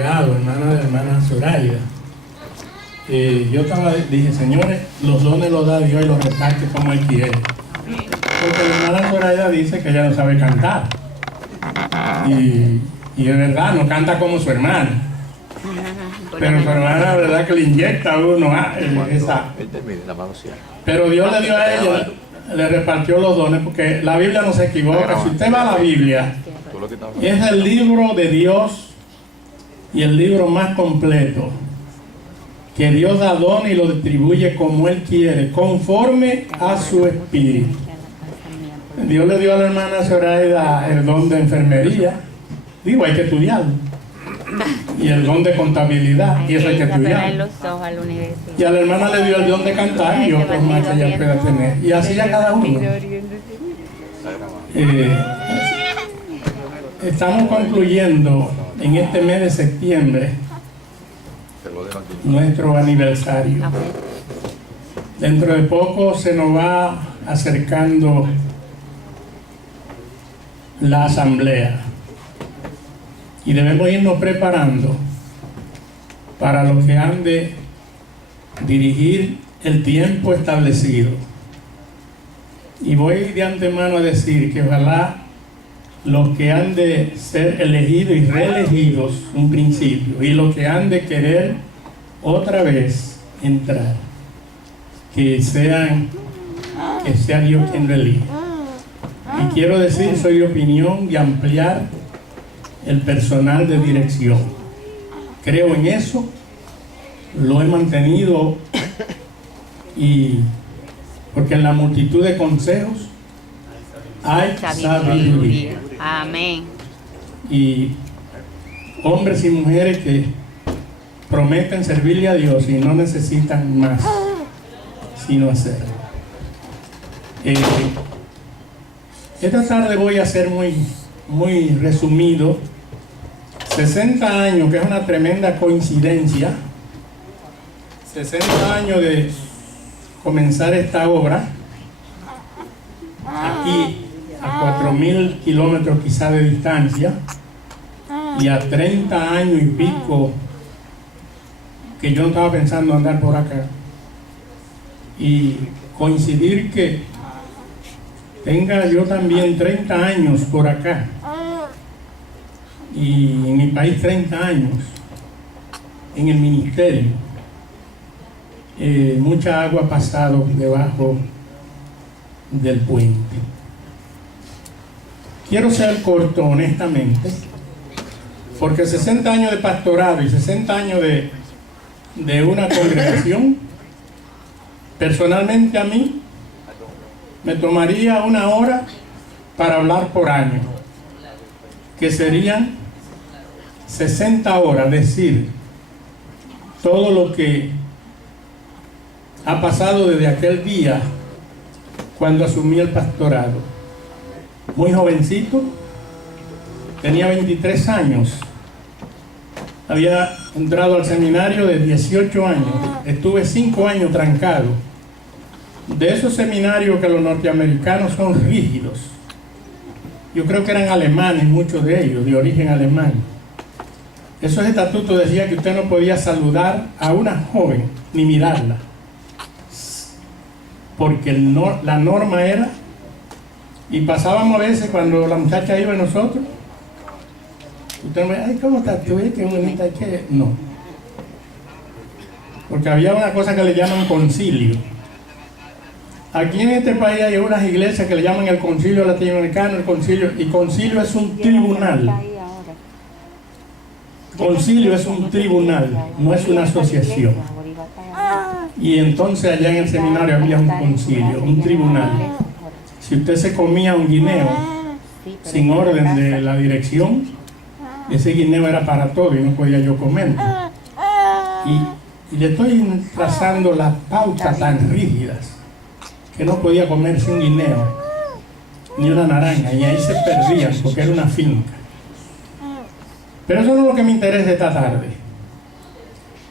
Hermana Zoraida. Yo dije, señores, los dones los da Dios y los reparte como Él quiere. Porque la hermana Zoraida dice que ella no sabe cantar. Y es verdad, no canta como su hermana. Pero su hermana, la verdad, que le inyecta a uno esa. Pero Dios le dio a ella, le repartió los dones, porque la Biblia no se equivoca. Si usted va a la Biblia, es el libro de Dios y el libro más completo, que Dios da dones y lo distribuye como Él quiere, conforme a su espíritu. Dios le dio a la hermana Zoraida el don de enfermería, digo, hay que estudiarlo, y el don de contabilidad, y eso hay que estudiarlo. Y a la hermana le dio el don de cantar y otros más que ella pueda tener, y así a cada uno. Estamos concluyendo en este mes de septiembre nuestro aniversario. Dentro de poco se nos va acercando la asamblea y debemos irnos preparando para lo que han de dirigir el tiempo establecido. Y voy de antemano a decir que ojalá los que han de ser elegidos y reelegidos un principio y los que han de querer otra vez entrar, que sea Dios quien lo elija. Y quiero decir, soy de opinión de ampliar el personal de dirección. Creo en eso, lo he mantenido, y porque en la multitud de consejos hay sabiduría. Amén. Y hombres y mujeres que prometen servirle a Dios y no necesitan más sino hacerlo. Esta tarde voy a ser muy resumido. 60 años, que es una tremenda coincidencia. 60 años de comenzar esta obra aquí a 4.000 kilómetros quizá de distancia, y a 30 años y pico que yo no estaba pensando andar por acá, y coincidir que tenga yo también 30 años por acá y en mi país 30 años en el ministerio. Mucha agua ha pasado debajo del puente. Quiero ser corto, honestamente, porque 60 años de pastorado y 60 años de una congregación, personalmente a mí me tomaría 1 hora para hablar por año, que serían 60 horas, decir todo lo que ha pasado desde aquel día cuando asumí el pastorado. Muy jovencito, tenía 23 años, había entrado al seminario de 18 años, estuve 5 años trancado. De esos seminarios que los norteamericanos son rígidos, yo creo que eran alemanes, muchos de ellos, de origen alemán. Esos estatutos decían que usted no podía saludar a una joven, ni mirarla, porque la norma era, y pasábamos a veces cuando la muchacha iba a nosotros, usted me dice, ay, ¿cómo estás tú? ¿Qué bonita? ¿Qué? No. Porque había una cosa que le llaman concilio. Aquí en este país hay unas iglesias que le llaman el concilio latinoamericano, y concilio es un tribunal. Concilio es un tribunal, no es una asociación. Y entonces allá en el seminario había un concilio, un tribunal. Si usted se comía un guineo sin orden de la dirección, ese guineo era para todo y no podía yo comerlo. Y le estoy trazando las pautas tan rígidas que no podía comerse un guineo ni una naranja, y ahí se perdían porque era una finca. Pero eso no es lo que me interesa esta tarde.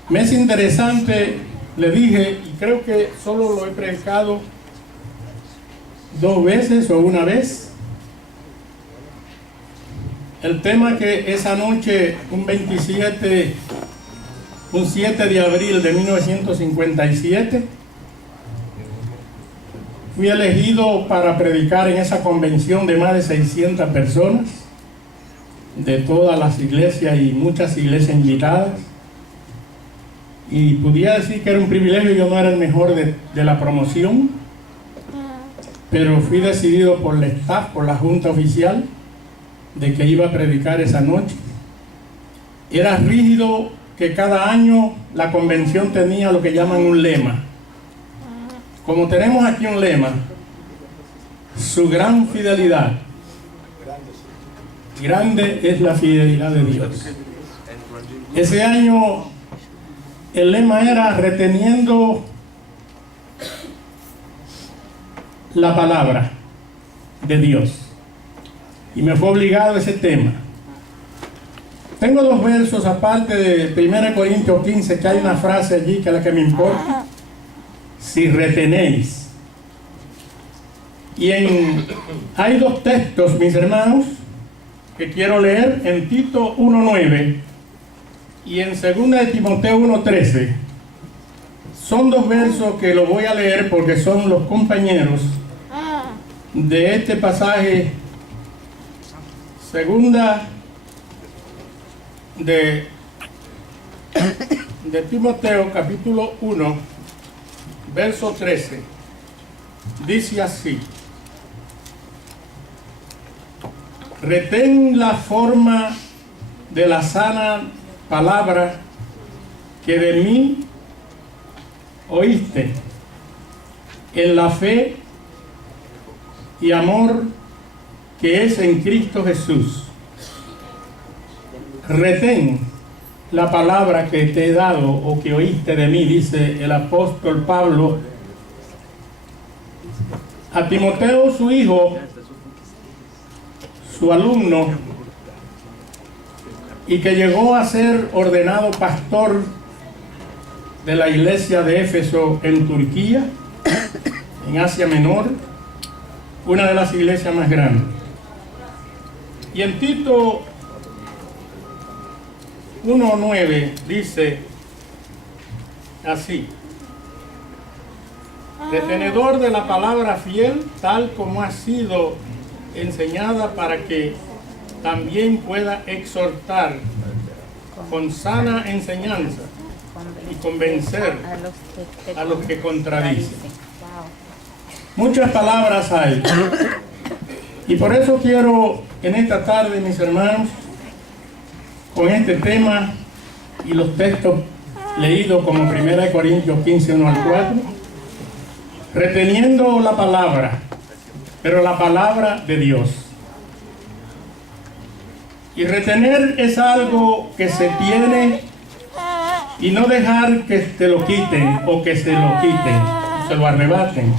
Me es interesante, le dije, y creo que solo lo he predicado 2 veces o 1 vez, El tema que esa noche, un 7 de abril de 1957, fui elegido para predicar en esa convención de más de 600 personas, de todas las iglesias y muchas iglesias invitadas. Y podía decir que era un privilegio. Yo no era el mejor de la promoción, pero fui decidido por el staff, por la junta oficial, de que iba a predicar esa noche. Era rígido que cada año la convención tenía lo que llaman un lema. Como tenemos aquí un lema, su gran fidelidad. Grande es la fidelidad de Dios. Ese año el lema era reteniendo la palabra de Dios. Y me fue obligado ese tema. Tengo dos versos aparte de 1 Corintios 15, que hay una frase allí que es la que me importa. Si retenéis. Y hay dos textos, mis hermanos, que quiero leer en Tito 1:9 y en 2 de Timoteo 1:13. Son dos versos que los voy a leer porque son los compañeros de este pasaje. Segunda de Timoteo, capítulo 1, verso 13. Dice así: retén la forma de la sana palabra que de mí oíste, en la fe y amor que es en Cristo Jesús. Retén la palabra que te he dado o que oíste de mí, dice el apóstol Pablo a Timoteo, su hijo, su alumno, y que llegó a ser ordenado pastor de la iglesia de Éfeso en Turquía, en Asia Menor, una de las iglesias más grandes. Y en Tito 1:9 dice así: retenedor de la palabra fiel, tal como ha sido enseñada, para que también pueda exhortar con sana enseñanza y convencer a los que contradicen. Muchas palabras hay, y por eso quiero en esta tarde, mis hermanos, con este tema y los textos leídos como 1 Corintios 15, 1 al 4, reteniendo la palabra, pero la palabra de Dios. Y retener es algo que se tiene y no dejar que te lo quiten o que se lo quiten, se lo arrebaten.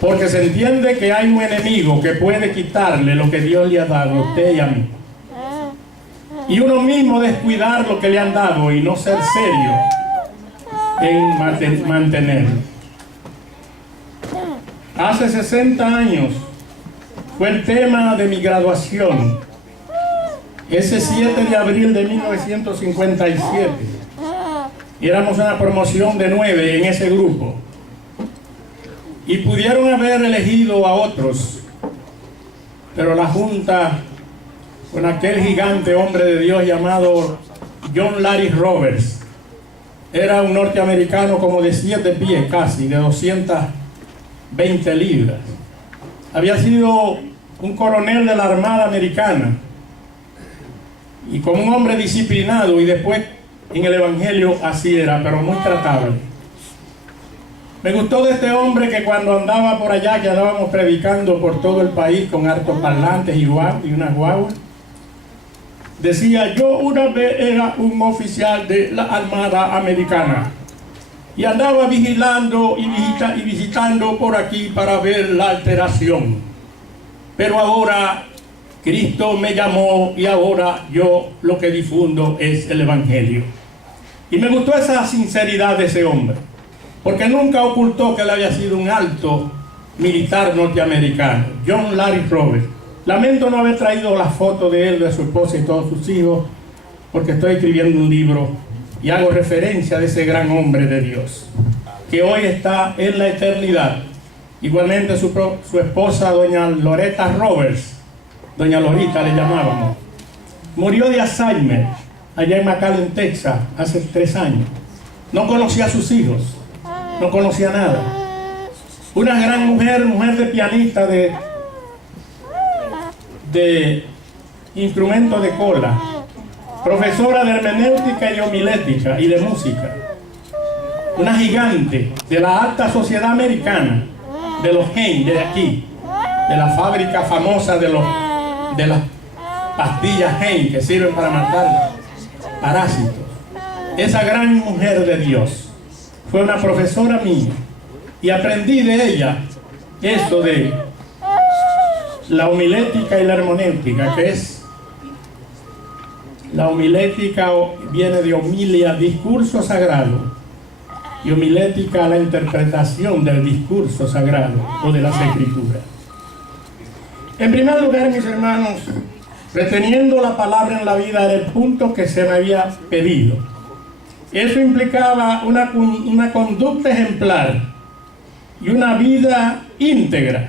Porque se entiende que hay un enemigo que puede quitarle lo que Dios le ha dado a usted y a mí. Y uno mismo descuidar lo que le han dado y no ser serio en mantenerlo. Hace 60 años fue el tema de mi graduación, ese 7 de abril de 1957. Y éramos una promoción de 9 en ese grupo. Y pudieron haber elegido a otros, pero la junta, con aquel gigante hombre de Dios llamado John Larry Roberts, era un norteamericano como de 7 pies casi, de 220 libras. Había sido un coronel de la Armada Americana y como un hombre disciplinado, y después en el Evangelio así era, pero muy tratable. Me gustó de este hombre que cuando andaba por allá, que andábamos predicando por todo el país con hartos parlantes y unas guaguas, decía: yo una vez era un oficial de la Armada Americana y andaba vigilando y visitando por aquí para ver la alteración, pero ahora Cristo me llamó y ahora yo lo que difundo es el Evangelio. Y me gustó esa sinceridad de ese hombre, porque nunca ocultó que él había sido un alto militar norteamericano, John Larry Roberts. Lamento no haber traído la foto de él, de su esposa y todos sus hijos, porque estoy escribiendo un libro y hago referencia de ese gran hombre de Dios, que hoy está en la eternidad. Igualmente su esposa, doña Loretta Roberts, doña Lorita le llamábamos, murió de Alzheimer allá en McAllen, Texas, hace 3 años. No conocía a sus hijos, no conocía nada. Una gran mujer de pianista, de instrumentos de cola, profesora de hermenéutica y de homilética y de música. Una gigante de la alta sociedad americana, de los Heinz, de aquí, de la fábrica famosa de las pastillas Heinz que sirven para matar parásitos. Esa gran mujer de Dios fue una profesora mía y aprendí de ella eso de la homilética y la hermenéutica, que es la homilética, viene de homilia, discurso sagrado, y homilética, la interpretación del discurso sagrado o de las escrituras. En primer lugar, mis hermanos, reteniendo la palabra en la vida era el punto que se me había pedido. Eso implicaba una conducta ejemplar y una vida íntegra,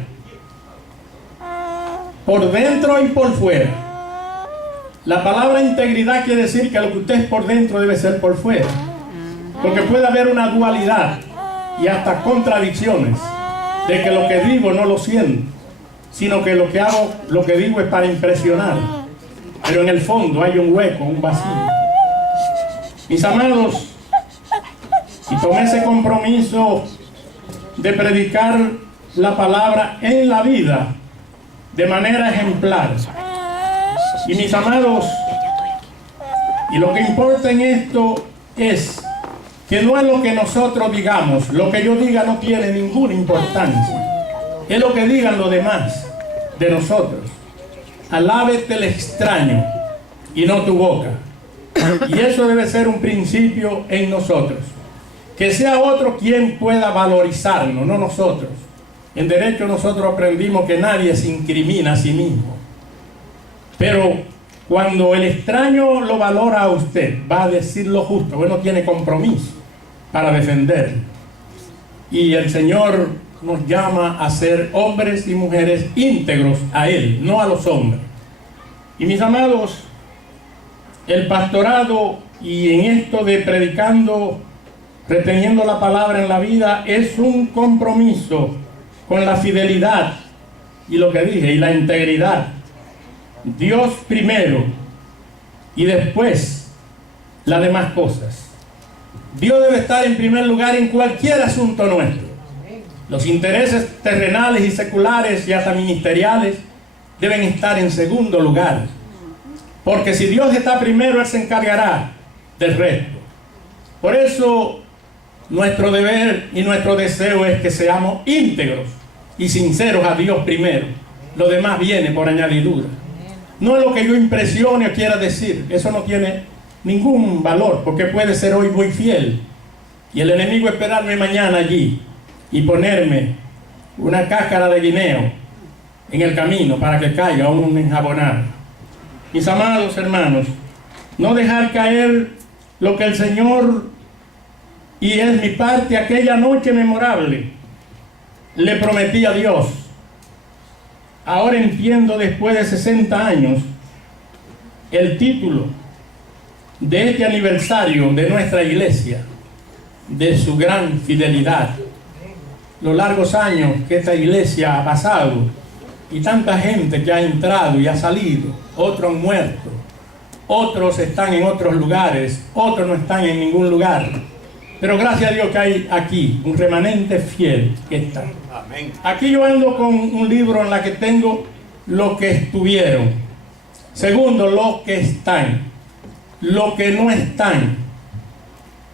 por dentro y por fuera. La palabra integridad quiere decir que lo que usted es por dentro debe ser por fuera, porque puede haber una dualidad y hasta contradicciones de que lo que digo no lo siento, sino que lo que hago, lo que digo es para impresionar, pero en el fondo hay un hueco, un vacío. Mis amados, y tomé ese compromiso de predicar la palabra en la vida de manera ejemplar. Y mis amados, y lo que importa en esto es que no es lo que nosotros digamos, lo que yo diga no tiene ninguna importancia, es lo que digan los demás de nosotros. Alábete el extraño y no tu boca. Y eso debe ser un principio en nosotros, que sea otro quien pueda valorizarnos, no nosotros. En derecho nosotros aprendimos que nadie se incrimina a sí mismo, pero cuando el extraño lo valora a usted, va a decir lo justo, bueno, tiene compromiso para defenderlo. Y el Señor nos llama a ser hombres y mujeres íntegros a Él, no a los hombres. Y mis amados, el pastorado y en esto de predicando, reteniendo la palabra en la vida, es un compromiso con la fidelidad y lo que dije, y la integridad. Dios primero y después las demás cosas. Dios debe estar en primer lugar en cualquier asunto nuestro. Los intereses terrenales y seculares y hasta ministeriales deben estar en segundo lugar, porque si Dios está primero, Él se encargará del resto. Por eso nuestro deber y nuestro deseo es que seamos íntegros y sinceros a Dios primero. Lo demás viene por añadidura. No es lo que yo impresione o quiera decir, eso no tiene ningún valor, porque puede ser hoy muy fiel y el enemigo esperarme mañana allí y ponerme una cáscara de guineo en el camino para que caiga un enjabonado. Mis amados hermanos, no dejar caer lo que el Señor, y es mi parte, aquella noche memorable le prometí a Dios. Ahora entiendo, después de 60 años, el título de este aniversario de nuestra iglesia, de su gran fidelidad, los largos años que esta iglesia ha pasado y tanta gente que ha entrado y ha salido. Otros han muerto, otros están en otros lugares, otros no están en ningún lugar, pero gracias a Dios que hay aquí un remanente fiel que está. Amén. Aquí yo ando con un libro en la que tengo lo que estuvieron, segundo, lo que están, lo que no están,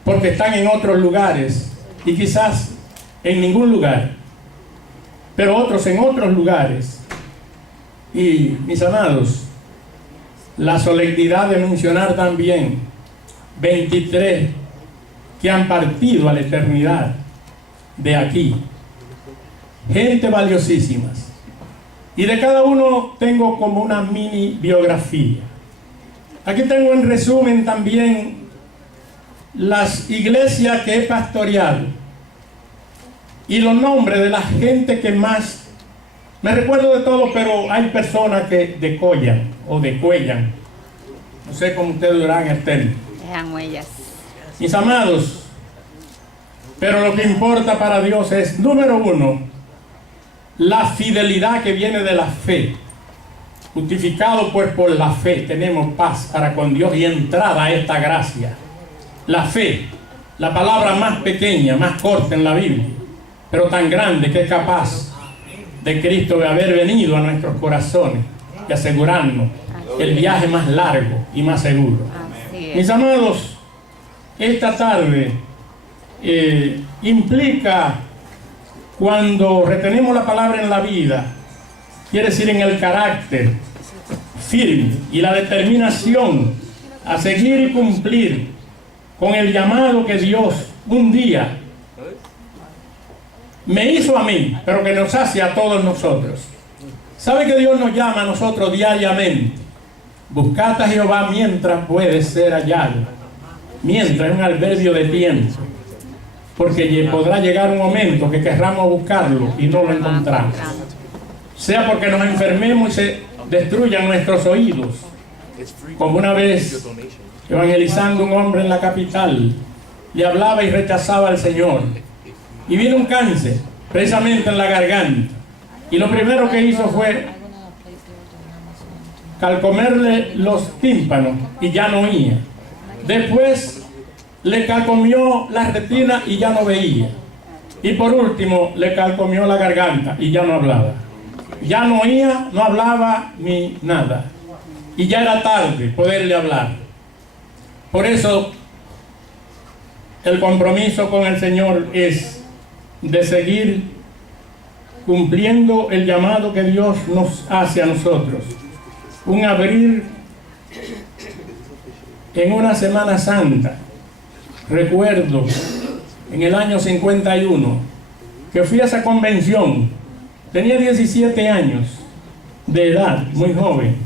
porque están en otros lugares y quizás en ningún lugar, pero otros en otros lugares. Y mis amados, la solemnidad de mencionar también 23 que han partido a la eternidad de aquí, gente valiosísimas, Y de cada uno tengo como una mini biografía. Aquí tengo en resumen también las iglesias que he pastoreado y los nombres de la gente que más me recuerdo de todo, pero hay personas que decollan o decuellan. No sé cómo ustedes dirán el término. Dejan huellas. Mis amados, pero lo que importa para Dios es, número uno, la fidelidad que viene de la fe. Justificado pues por la fe, tenemos paz para con Dios y entrada a esta gracia. La fe, la palabra más pequeña, más corta en la Biblia, pero tan grande que es capaz de Cristo de haber venido a nuestros corazones y asegurarnos el viaje más largo y más seguro. Mis amados, esta tarde implica, cuando retenemos la palabra en la vida, quiere decir en el carácter firme y la determinación a seguir y cumplir con el llamado que Dios un día me hizo a mí, pero que nos hace a todos nosotros. ¿Sabe que Dios nos llama a nosotros diariamente? Buscad a Jehová mientras puede ser hallado. Mientras es un adverbio de tiempo, porque podrá llegar un momento que querramos buscarlo y no lo encontramos. Sea porque nos enfermemos y se destruyan nuestros oídos, como una vez evangelizando un hombre en la capital, le hablaba y rechazaba al Señor, y vino un cáncer precisamente en la garganta, y lo primero que hizo fue calcomerle los tímpanos y ya no oía. Después le calcomió la retina y ya no veía, y por último le calcomió la garganta y ya no hablaba. Ya no oía, no hablaba ni nada, y ya era tarde poderle hablar. Por eso el compromiso con el Señor es de seguir cumpliendo el llamado que Dios nos hace a nosotros. Un abrir en una Semana Santa. Recuerdo en el año 51 que fui a esa convención. Tenía 17 años de edad, muy joven,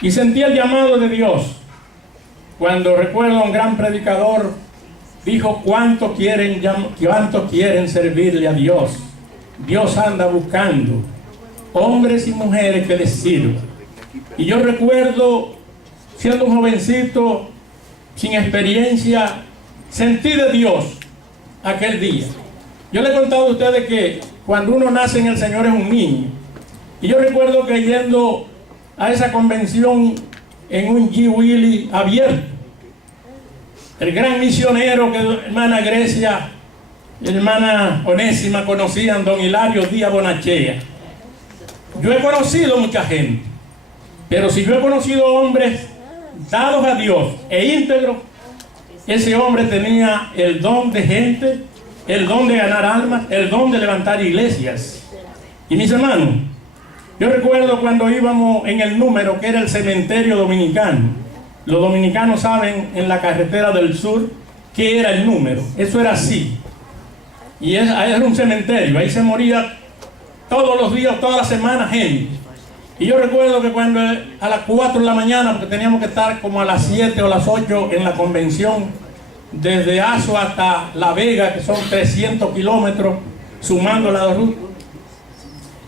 y sentí el llamado de Dios. Cuando recuerdo a un gran predicador, dijo: ¿cuántos quieren servirle a Dios? Dios anda buscando hombres y mujeres que les sirvan. Y yo recuerdo, siendo un jovencito, sin experiencia, sentí de Dios aquel día. Yo le he contado a ustedes que cuando uno nace en el Señor es un niño. Y yo recuerdo que yendo a esa convención en un G. Willy abierto, el gran misionero que hermana Grecia y hermana Onésima conocían, don Hilario Díaz Bonachea. Yo he conocido mucha gente, pero si yo he conocido hombres dados a Dios e íntegros, ese hombre tenía el don de gente, el don de ganar almas, el don de levantar iglesias. Y mis hermanos, yo recuerdo cuando íbamos en el número que era el cementerio dominicano. Los dominicanos saben en la carretera del sur qué era el número. Eso era así. Y era un cementerio. Ahí se moría todos los días, toda la semana gente. Y yo recuerdo que cuando a las 4 de la mañana, porque teníamos que estar como a las 7 o las 8 en la convención, desde Azo hasta La Vega, que son 300 kilómetros, sumando la ruta.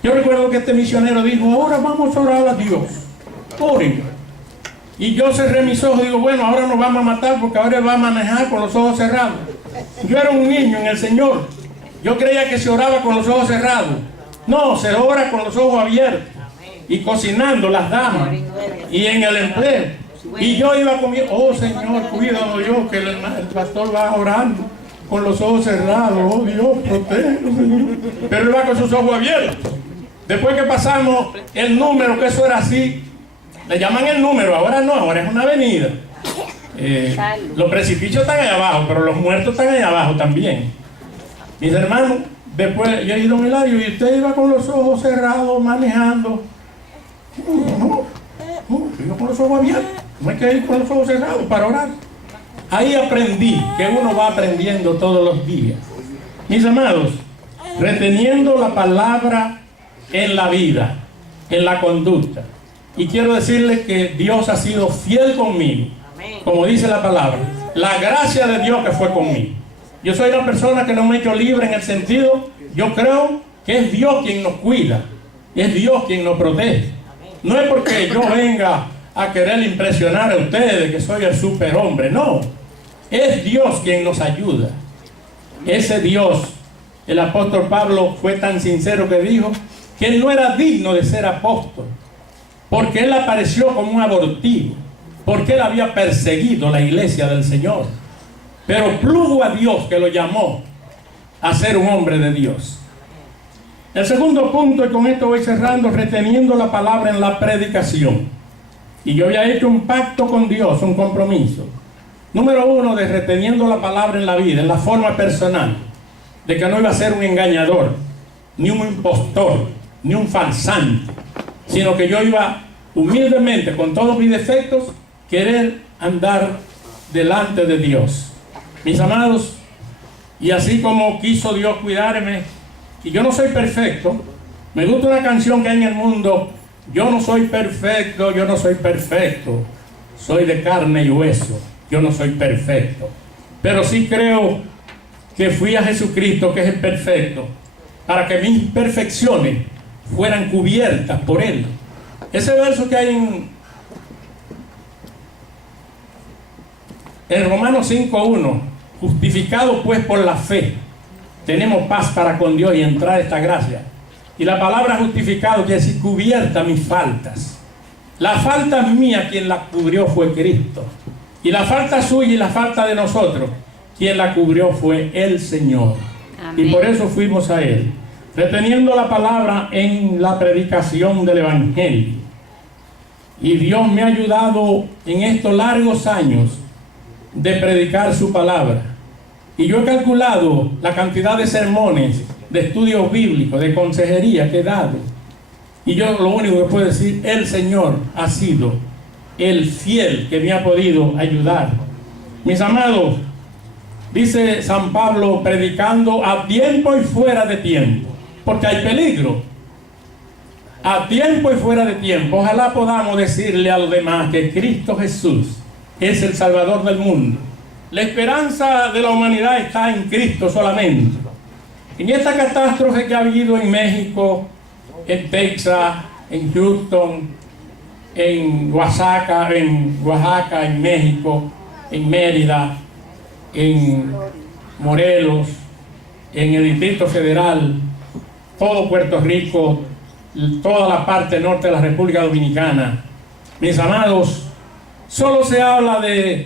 Yo recuerdo que este misionero dijo: ahora vamos a orar a Dios, oren. Y yo cerré mis ojos y digo: bueno, ahora nos vamos a matar porque ahora va a manejar con los ojos cerrados. Yo era un niño en el Señor. Yo creía que se oraba con los ojos cerrados. No, se ora con los ojos abiertos. Y cocinando las damas. Y en el empleo. Y yo iba comiendo: oh Señor, cuídalo Dios, que el pastor va orando con los ojos cerrados. Oh Dios, protege, Señor. Pero él va con sus ojos abiertos. Después que pasamos el número, que eso era así, le llaman el número, ahora no, ahora es una avenida. Los precipicios están allá abajo, pero los muertos están allá abajo también. Mis hermanos, después yo he ido a un Hilario, y usted iba con los ojos cerrados manejando. No, iba con los ojos abiertos. No hay que ir con los ojos cerrados para orar. Ahí aprendí que uno va aprendiendo todos los días. Mis amados, reteniendo la palabra en la vida. en la conducta. Y quiero decirles que Dios ha sido fiel conmigo. Como dice la palabra, la gracia de Dios que fue conmigo. Yo soy una persona que no me he hecho libre en el sentido, yo creo que es Dios quien nos cuida, es Dios quien nos protege. No es porque yo venga a querer impresionar a ustedes que soy el superhombre, no. Es Dios quien nos ayuda. Ese Dios, el apóstol Pablo fue tan sincero que dijo que él no era digno de ser apóstol, porque él apareció como un abortivo, porque él había perseguido la iglesia del Señor. Pero plugo a Dios que lo llamó a ser un hombre de Dios. El segundo punto, y con esto voy cerrando, reteniendo la palabra en la predicación. Y yo había hecho un pacto con Dios, un compromiso. Número uno, de reteniendo la palabra en la vida, en la forma personal, de que no iba a ser un engañador, ni un impostor, ni un falsante, sino que yo iba humildemente, con todos mis defectos, querer andar delante de Dios. Mis amados, y así como quiso Dios cuidarme, y yo no soy perfecto, me gusta una canción que hay en el mundo: yo no soy perfecto, yo no soy perfecto, soy de carne y hueso, yo no soy perfecto, pero sí creo que fui a Jesucristo, que es el perfecto, para que mis imperfecciones fueran cubiertas por Él. Ese verso que hay en Romanos 5:1, justificado pues por la fe, tenemos paz para con Dios y entrar a esta gracia. Y la palabra justificado quiere decir cubierta mis faltas. La falta mía, quien la cubrió fue Cristo. Y la falta suya y la falta de nosotros, quien la cubrió fue el Señor. Amén. Y por eso fuimos a Él, reteniendo la palabra en la predicación del Evangelio. Y Dios me ha ayudado en estos largos años de predicar su palabra. Y yo he calculado la cantidad de sermones, de estudios bíblicos, de consejería que he dado. Y yo lo único que puedo decir, el Señor ha sido el fiel que me ha podido ayudar. Mis amados, dice San Pablo, predicando a tiempo y fuera de tiempo, porque hay peligro. A tiempo y fuera de tiempo. Ojalá podamos decirle a los demás que Cristo Jesús es el Salvador del mundo. La esperanza de la humanidad está en Cristo solamente. En esta catástrofe que ha habido en México, en Texas, en Houston, en Oaxaca, en México, en Mérida, en Morelos, en el Distrito Federal, todo Puerto Rico, toda la parte norte de la República Dominicana. Mis amados, solo se habla de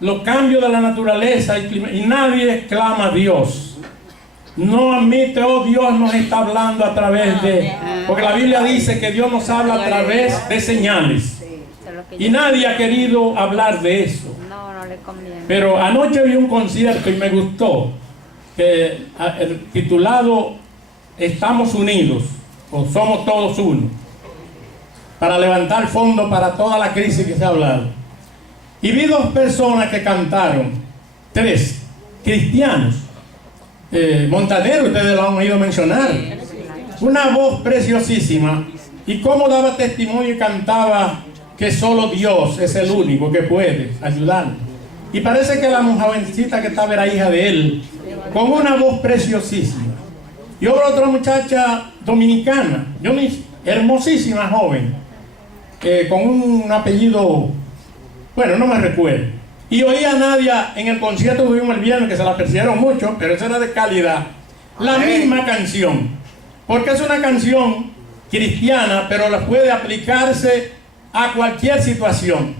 los cambios de la naturaleza y nadie clama a Dios. No admite, oh, Dios nos está hablando a través de... Porque la Biblia dice que Dios nos habla a través de señales. Y nadie ha querido hablar de eso. No le conviene. Pero anoche vi un concierto y me gustó, titulado Estamos Unidos, o Somos Todos Uno, para levantar fondos para toda la crisis que se ha hablado. Y vi dos personas que cantaron, tres cristianos. Montaner, ustedes lo han oído mencionar. Una voz preciosísima. Y cómo daba testimonio y cantaba que solo Dios es el único que puede ayudarnos. Y parece que la jovencita que estaba era hija de él, con una voz preciosísima. Y otra muchacha dominicana, hermosísima joven, con un apellido, bueno, no me recuerdo. Y oí a Nadia en el concierto que tuvimos el viernes, que se la apreciaron mucho, pero esa era de calidad. La misma canción, porque es una canción cristiana, pero la puede aplicarse a cualquier situación.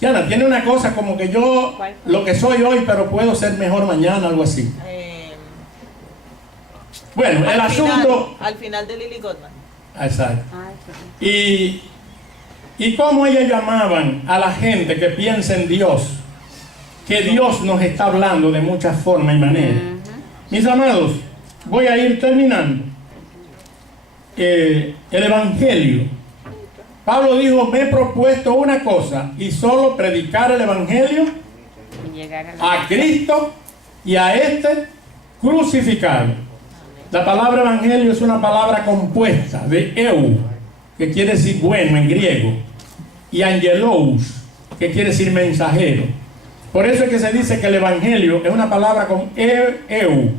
Diana, tiene una cosa como que yo, lo que soy hoy, pero puedo ser mejor mañana, algo así. Bueno, el asunto... Al final de Lily Gottman. Exacto. Y cómo ellas llamaban a la gente que piensa en Dios, que Dios nos está hablando de muchas formas y maneras. Mis amados, voy a ir terminando. El Evangelio. Pablo dijo, me he propuesto una cosa, y solo predicar el Evangelio a Cristo y a este crucificado. La palabra evangelio es una palabra compuesta de eu, que quiere decir bueno en griego, y angelos, que quiere decir mensajero. Por eso es que se dice que el evangelio es una palabra con eu,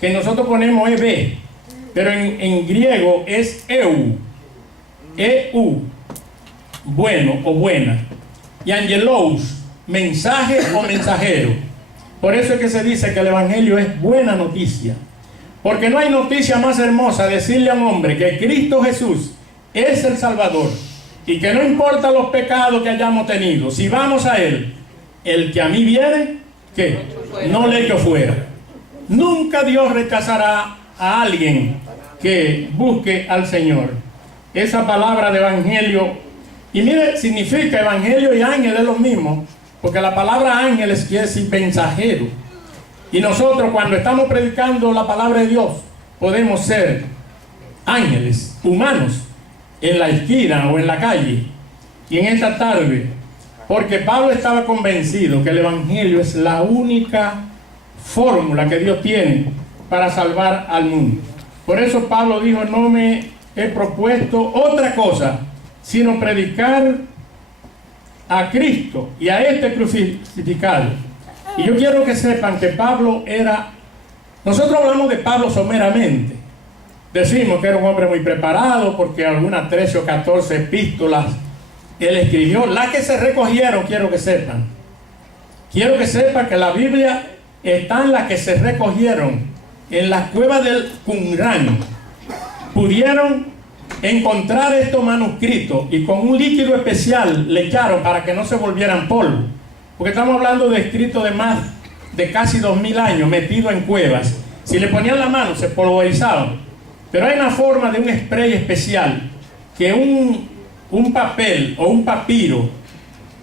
que nosotros ponemos eb, pero en griego es eu, bueno o buena, y angelos, mensaje o mensajero. Por eso es que se dice que el evangelio es buena noticia, porque no hay noticia más hermosa decirle a un hombre que Cristo Jesús es el Salvador y que no importa los pecados que hayamos tenido, si vamos a Él, el que a mí viene, ¿qué? No le echo fuera. Nunca Dios rechazará a alguien que busque al Señor. Esa palabra de evangelio, y mire, significa evangelio y ángel es lo mismo, porque la palabra ángeles quiere decir mensajero. Y nosotros cuando estamos predicando la palabra de Dios, podemos ser ángeles humanos en la esquina o en la calle. Y en esta tarde, porque Pablo estaba convencido que el evangelio es la única fórmula que Dios tiene para salvar al mundo. Por eso Pablo dijo, no me he propuesto otra cosa, sino predicar a Cristo y a este crucificado. Y yo quiero que sepan que Pablo era, nosotros hablamos de Pablo someramente, decimos que era un hombre muy preparado porque algunas 13 o 14 epístolas él escribió, las que se recogieron, quiero que sepan que la Biblia está en las que se recogieron en las cuevas del Qumran. Pudieron encontrar estos manuscritos y con un líquido especial le echaron para que no se volvieran polvo, porque estamos hablando de escritos de más de casi 2000 años metidos en cuevas. Si le ponían la mano se polvorizaban, pero hay una forma de un spray especial que un papel o un papiro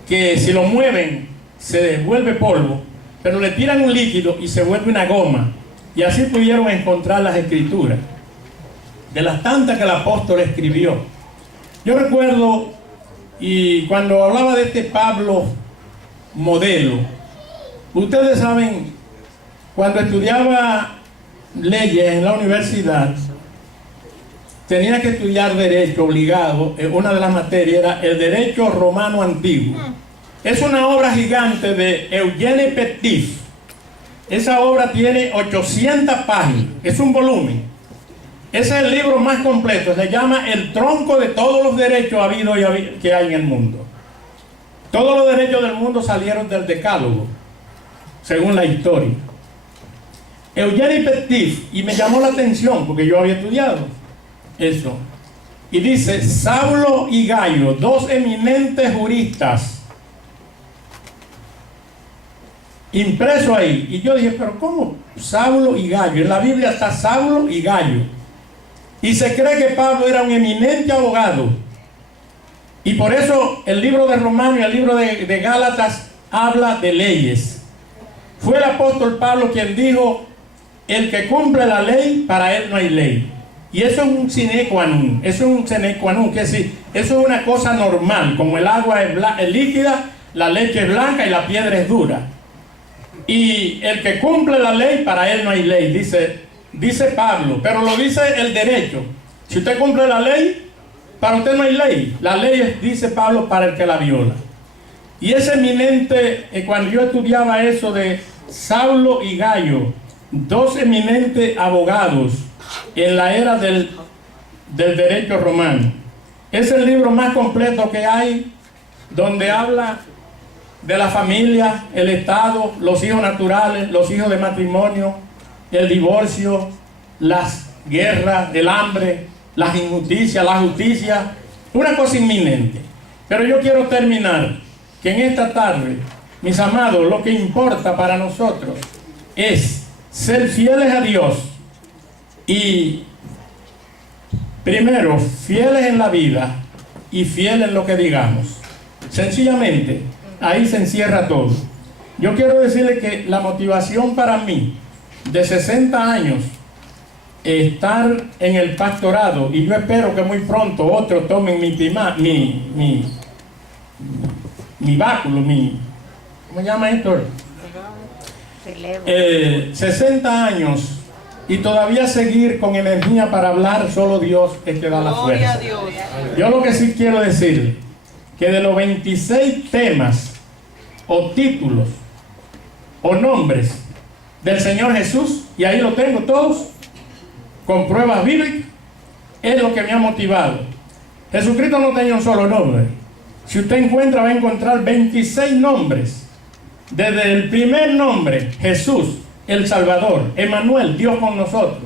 que si lo mueven se vuelve polvo, pero le tiran un líquido y se vuelve una goma, y así pudieron encontrar las escrituras de las tantas que el apóstol escribió. Yo recuerdo, y cuando hablaba de este Pablo modelo, ustedes saben, cuando estudiaba leyes en la universidad, tenía que estudiar derecho obligado. Una de las materias era el derecho romano antiguo. Es una obra gigante de Eugene Petit. Esa obra tiene 800 páginas, es un volumen. Ese es el libro más completo, se llama El tronco de todos los derechos habidos que hay en el mundo. Todos los derechos del mundo salieron del Decálogo, según la historia. Eugene Petit, y me llamó la atención porque yo había estudiado eso. Y dice, Saulo y Gallo, dos eminentes juristas, impreso ahí. Y yo dije, pero ¿cómo Saulo y Gallo? En la Biblia está Saulo y Gallo. Y se cree que Pablo era un eminente abogado. Y por eso el libro de Romanos y el libro de Gálatas habla de leyes. Fue el apóstol Pablo quien dijo, el que cumple la ley, para él no hay ley. Y eso es un sine qua non. Eso es un sine qua non, que decir, eso es una cosa normal. Como el agua es líquida, la leche es blanca y la piedra es dura. Y el que cumple la ley, para él no hay ley, dice Pablo, pero lo dice el derecho. Si usted cumple la ley, para usted no hay ley. La ley es, dice Pablo, para el que la viola. Y es eminente, cuando yo estudiaba eso de Saulo y Gallo, dos eminentes abogados en la era del derecho romano. Es el libro más completo que hay, donde habla de la familia, el Estado, los hijos naturales, los hijos de matrimonio, el divorcio, las guerras, el hambre, las injusticias, la justicia, una cosa inminente. Pero yo quiero terminar que en esta tarde, mis amados, lo que importa para nosotros es ser fieles a Dios y primero fieles en la vida y fieles en lo que digamos. Sencillamente, ahí se encierra todo. Yo quiero decirle que la motivación para mí de 60 años estar en el pastorado, y yo espero que muy pronto otros tomen mi báculo, ¿cómo se llama esto? 60 años y todavía seguir con energía para hablar. Solo Dios es que da la fuerza. Yo lo que sí quiero decir, que de los 26 temas o títulos o nombres del Señor Jesús, y ahí lo tengo todos con pruebas bíblicas, es lo que me ha motivado. Jesucristo no tenía un solo nombre. Si usted encuentra, va a encontrar 26 nombres, desde el primer nombre, Jesús, el Salvador, Emmanuel, Dios con nosotros,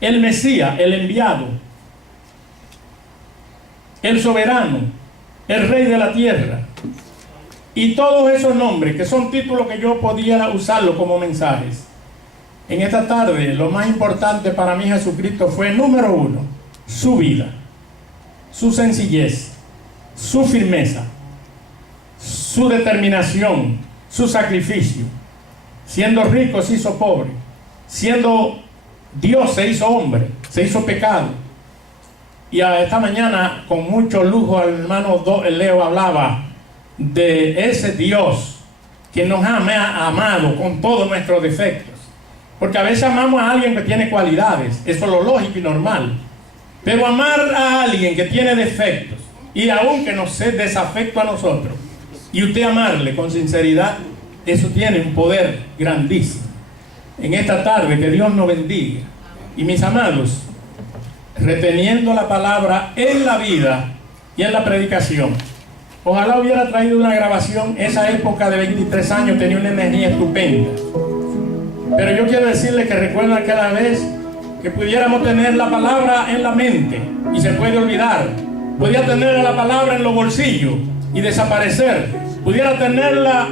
el Mesías, el enviado, el soberano, el rey de la tierra, y todos esos nombres que son títulos que yo podía usarlo como mensajes. En esta tarde, lo más importante para mí, Jesucristo, fue, número uno, su vida, su sencillez, su firmeza, su determinación, su sacrificio. Siendo rico se hizo pobre, siendo Dios se hizo hombre, se hizo pecado. Y esta mañana, con mucho lujo, el hermano Leo hablaba de ese Dios que nos ha amado con todos nuestros defectos. Porque a veces amamos a alguien que tiene cualidades, eso es lo lógico y normal. Pero amar a alguien que tiene defectos, y aun que nos sea desafecto a nosotros, y usted amarle con sinceridad, eso tiene un poder grandísimo. En esta tarde, que Dios nos bendiga. Y mis amados, reteniendo la palabra en la vida y en la predicación, ojalá hubiera traído una grabación. Esa época de 23 años tenía una energía estupenda. Pero yo quiero decirle que recuerda cada vez que pudiéramos tener la palabra en la mente y se puede olvidar. Pudiera tener la palabra en los bolsillos y desaparecer. Pudiera tenerla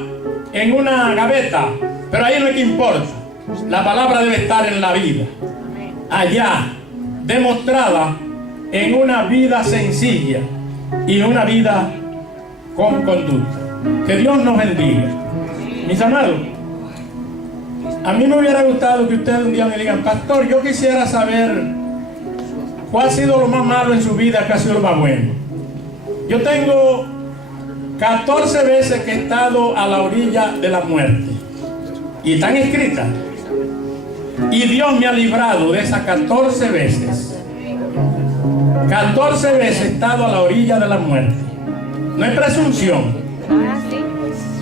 en una gaveta, pero ahí no es que importa. La palabra debe estar en la vida, allá, demostrada en una vida sencilla y una vida con conducta. Que Dios nos bendiga. Mis amados, a mí me hubiera gustado que ustedes un día me digan: pastor, yo quisiera saber cuál ha sido lo más malo en su vida, qué ha sido lo más bueno. Yo tengo 14 veces que he estado a la orilla de la muerte, y están escritas, y Dios me ha librado de esas 14 veces. 14 veces he estado a la orilla de la muerte. No es presunción.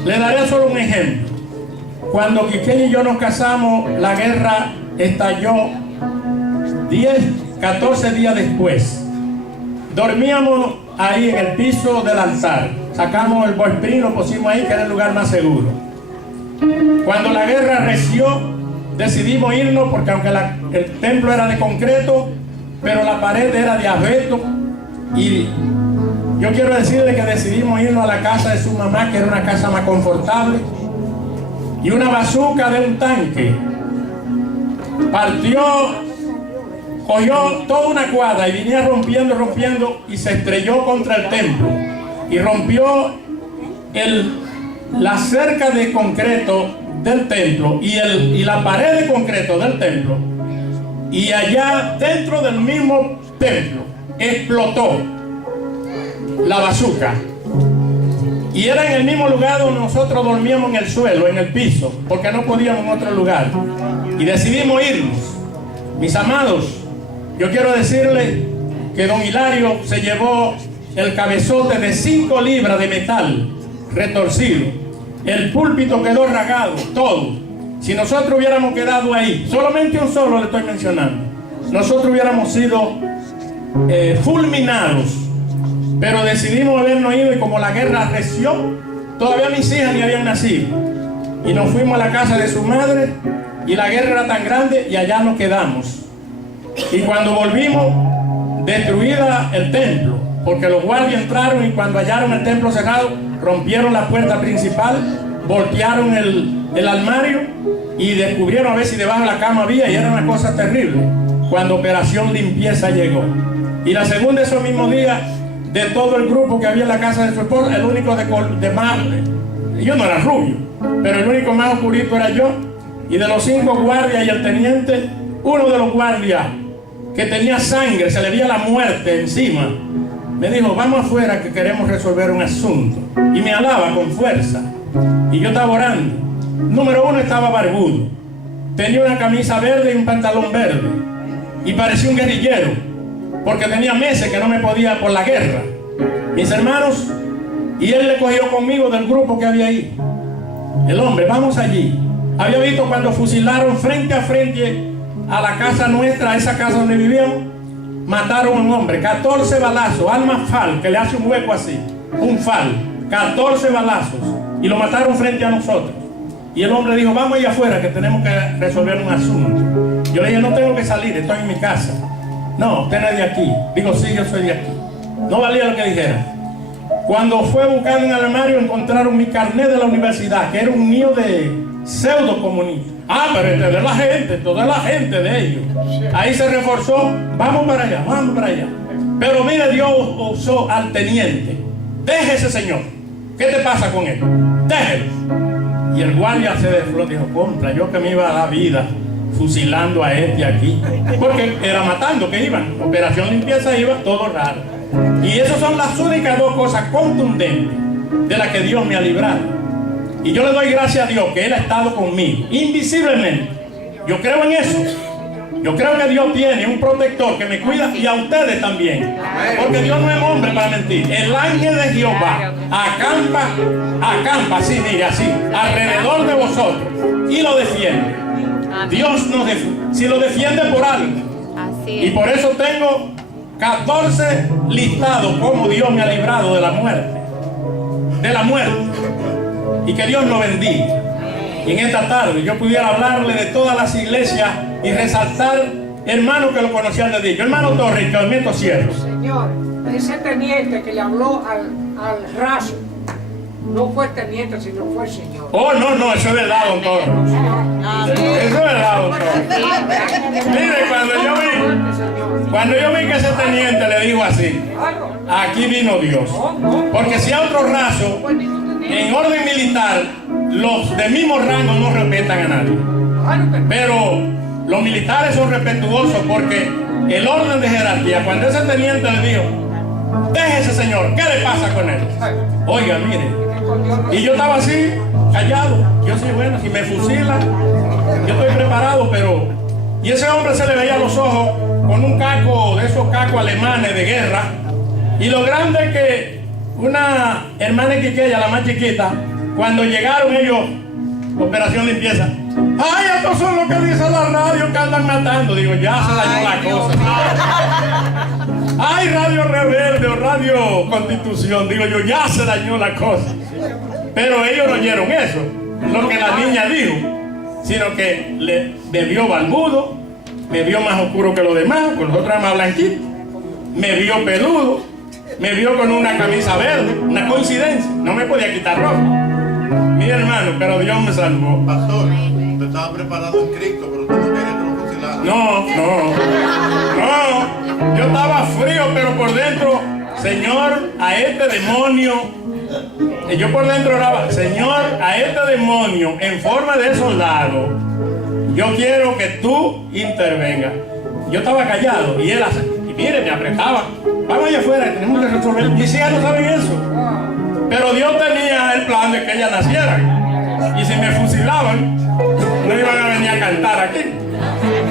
Le daré solo un ejemplo. Cuando Quique y yo nos casamos, la guerra estalló 14 días después. Dormíamos ahí en el piso del altar. Sacamos el boisprín, lo pusimos ahí, que era el lugar más seguro. Cuando la guerra arreció, decidimos irnos, porque aunque el templo era de concreto, pero la pared era de abeto. Y yo quiero decirle que decidimos irnos a la casa de su mamá, que era una casa más confortable. Y una bazuca de un tanque partió, cogió toda una cuadra y venía rompiendo, y se estrelló contra el templo y rompió la cerca de concreto del templo y la pared de concreto del templo, y allá dentro del mismo templo explotó la bazuca. Y era en el mismo lugar donde nosotros dormíamos, en el suelo, en el piso, porque no podíamos en otro lugar. Y decidimos irnos. Mis amados, yo quiero decirles que don Hilario se llevó el cabezote de 5 libras de metal retorcido. El púlpito quedó rasgado, todo. Si nosotros hubiéramos quedado ahí, solamente un solo le estoy mencionando, nosotros hubiéramos sido fulminados. Pero decidimos habernos ido, y como la guerra arreció, todavía mis hijas ni habían nacido, y nos fuimos a la casa de su madre, y la guerra era tan grande, y allá nos quedamos. Y cuando volvimos, destruida el templo, porque los guardias entraron, y cuando hallaron el templo cerrado, rompieron la puerta principal, voltearon el armario y descubrieron a ver si debajo de la cama había, y era una cosa terrible. Cuando Operación Limpieza llegó, y la segunda, esos mismos días, de todo el grupo que había en la casa de su esposa, el único de más, yo no era rubio, pero el único más oscurito era yo. Y de los 5 guardias y el teniente, uno de los guardias que tenía sangre, se le veía la muerte encima, me dijo: vamos afuera que queremos resolver un asunto. Y me alaba con fuerza, y yo estaba orando. Número 1 estaba barbudo, tenía una camisa verde y un pantalón verde. Y parecía un guerrillero, porque tenía meses que no me podía por la guerra. Mis hermanos, y él le cogió conmigo del grupo que había ahí. El hombre, vamos allí. Había visto cuando fusilaron frente a frente a la casa nuestra, a esa casa donde vivíamos. Mataron a un hombre, 14 balazos, arma FAL, que le hace un hueco así, un FAL, 14 balazos, y lo mataron frente a nosotros. Y el hombre dijo, vamos allá afuera que tenemos que resolver un asunto. Yo le dije, no tengo que salir, estoy en mi casa. No, usted no es de aquí. Digo, sí, yo soy de aquí. No valía lo que dijera. Cuando fue buscando en el armario, encontraron mi carnet de la universidad, que era un mío de pseudo comunista. Ah, pero este es de la gente, toda es la gente de ellos. Ahí se reforzó, vamos para allá, vamos para allá. Pero mire, Dios usó al teniente. Deje ese señor. ¿Qué te pasa con él? Déjelo. Y el guardia se desfló, dijo, contra, yo que me iba a dar vida fusilando a este aquí. Porque era matando que iban. Operación limpieza iba, todo raro. Y esas son las únicas dos cosas contundentes de las que Dios me ha librado. Y yo le doy gracias a Dios que Él ha estado conmigo, invisiblemente. Yo creo en eso. Yo creo que Dios tiene un protector que me cuida y a ustedes también. Porque Dios no es hombre para mentir. El ángel de Jehová acampa, así, mire, así, alrededor de vosotros y lo defiende. Dios nos defiende. Si lo defiende por algo. Y por eso tengo 14 listados como Dios me ha librado de la muerte. De la muerte. Y que Dios nos bendiga. Y en esta tarde yo pudiera hablarle de todas las iglesias y resaltar hermanos que lo conocían de Dios. Hermano Torres, que Almiento Cierros. Señor, ese teniente que le habló al raso, no fue el teniente, sino fue el Señor. Oh, no, eso es verdad, don Torres. Eso es verdad, don Torres. Mire, cuando yo vi que ese teniente le dijo así, aquí vino Dios. Porque si a otro raso, en orden militar, los de mismo rango no respetan a nadie. Pero los militares son respetuosos porque el orden de jerarquía, cuando ese teniente le dijo, deje ese señor, ¿qué le pasa con él? Oiga, mire. Y yo estaba así, callado. Yo sí, bueno, si me fusilan, yo estoy preparado, pero... Y ese hombre se le veía los ojos con un caco, de esos cacos alemanes de guerra. Y lo grande es que una hermana quiqueya, la más chiquita, cuando llegaron ellos, operación limpieza, ay, estos son los que dice la radio que andan matando. Digo, ya se dañó la cosa. Ay, Radio Rebelde o Radio Constitución. Digo yo, ya se dañó la cosa. Pero ellos no oyeron eso, lo que la niña dijo, sino que me vio barbudo, me vio más oscuro que los demás, con los otros más blanquitos, me vio peludo, me vio con una camisa verde, una coincidencia, no me podía quitar ropa. Mi hermano, pero Dios me salvó. Pastor, usted estaba preparado en Cristo, pero usted no quería que lo fusilaran. No, yo estaba frío, pero por dentro, Señor, a este demonio. Y yo por dentro oraba, Señor, a este demonio en forma de soldado, yo quiero que tú intervengas. Yo estaba callado y él, y mire, me apretaba. Vamos allá afuera, tenemos que resolver. Mis hijas no saben eso. Pero Dios tenía el plan de que ellas nacieran. Y si me fusilaban, no iban a venir a cantar aquí.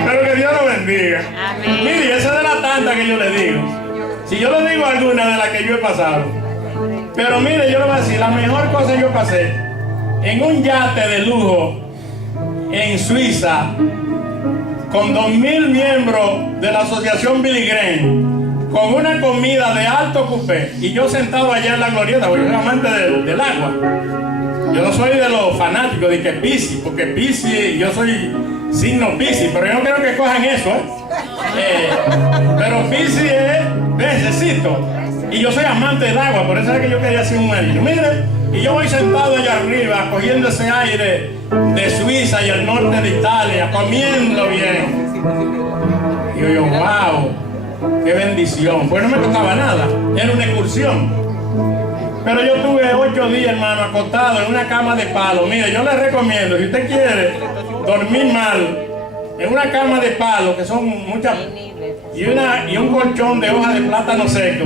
Pero que Dios lo bendiga. Amén. Mire, esa es de la tanta que yo le digo. Si yo le digo alguna de las que yo he pasado. Pero mire, yo le voy a decir, la mejor cosa que yo pasé en un yate de lujo en Suiza con 2,000 miembros de la asociación Billy Graham, con una comida de alto coupé y yo sentado allá en la glorieta, porque yo soy amante del agua. Yo no soy de los fanáticos de que Piscis, porque Piscis, yo soy signo Piscis, pero yo no quiero que cojan eso, pero Piscis es pececito. Y yo soy amante del agua, por eso es que yo quería hacer un marino. Mire, y yo voy sentado allá arriba, cogiendo ese aire de Suiza y el norte de Italia, comiendo bien. Y yo, wow, qué bendición. Pues no me costaba nada, era una excursión. Pero yo tuve 8 días, hermano, acostado en una cama de palo. Mire, yo les recomiendo, si usted quiere dormir mal, en una cama de palo, que son muchas... Y un colchón de hoja de plátano seco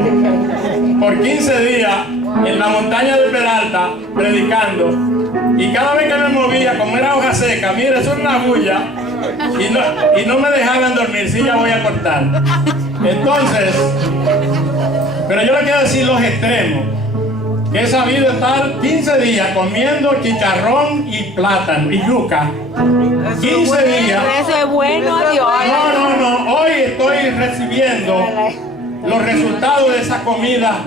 por 15 días en la montaña de Peralta predicando, y cada vez que me movía, como era hoja seca, mire, eso es una bulla, y no me dejaban dormir. Sí, ya voy a cortar. Entonces, pero yo le quiero decir los extremos. Que he sabido estar 15 días comiendo chicharrón y plátano y yuca. 15 días. Eso es bueno, Dios. No. Hoy estoy recibiendo los resultados de esa comida.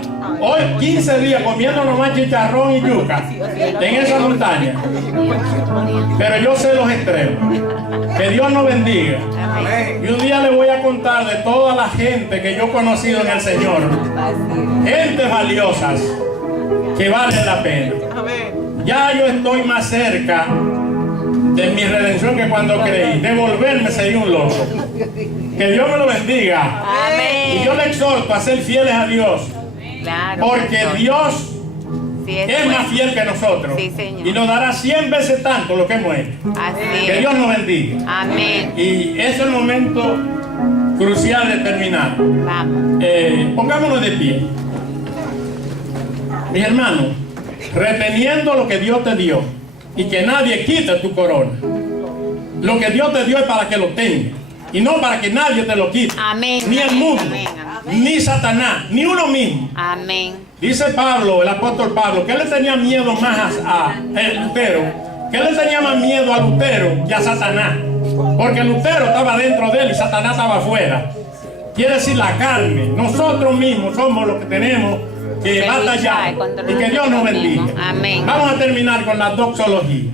Hoy 15 días comiendo nomás chicharrón y yuca en esa montaña. Pero yo sé los extremos. Que Dios nos bendiga. Y un día le voy a contar de toda la gente que yo he conocido en el Señor. Gente valiosas que valen la pena. Ya yo estoy más cerca de mi redención que cuando creí. Devolverme sería un loco. Que Dios me lo bendiga. Amén. Y yo le exhorto a ser fieles a Dios. Claro. Porque Dios Sí, es más fiel que nosotros. Sí, Señor. Y nos dará 100 veces tanto lo que hemos hecho. Así Que es. Dios nos bendiga. Amén. Y ese es el momento crucial de terminar. Vamos. Pongámonos de pie. Mis hermanos, reteniendo lo que Dios te dio y que nadie quite tu corona. Lo que Dios te dio es para que lo tengas y no para que nadie te lo quite. Amén. Ni el mundo, ni Satanás, ni uno mismo. Amén. Dice Pablo, el apóstol Pablo, que él le tenía miedo más a Lutero, que él le tenía más miedo a Lutero que a Satanás, porque Lutero estaba dentro de él y Satanás estaba afuera. Quiere decir la carne. Nosotros mismos somos los que tenemos que batallar y que Dios nos bendiga. Amén. Vamos a terminar con la doxología.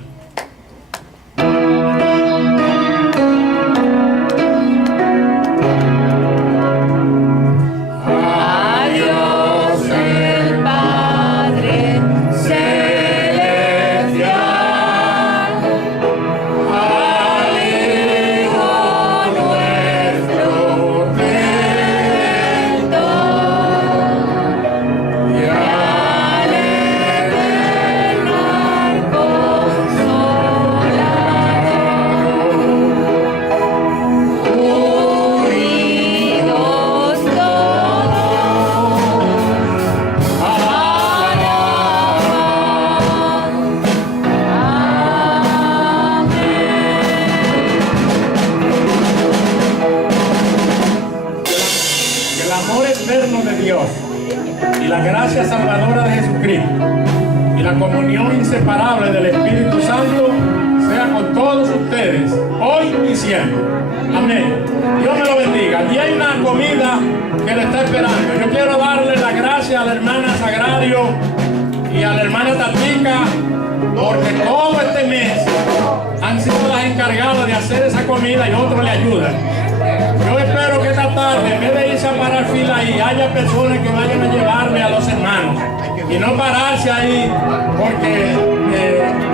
Y la gracia salvadora de Jesucristo y la comunión inseparable del Espíritu Santo sea con todos ustedes, hoy y siempre. Amén. Dios me lo bendiga. Y hay una comida que le está esperando. Yo quiero darle la gracia a la hermana Sagrario y a la hermana Tatica, porque todo este mes han sido las encargadas de hacer esa comida y otros le ayudan. Yo espero que esta tarde, en vez de irse a parar fila ahí, haya personas que vayan a llevarle a los hermanos y no pararse ahí porque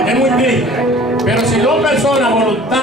es muy triste. Pero si 2 personas voluntarias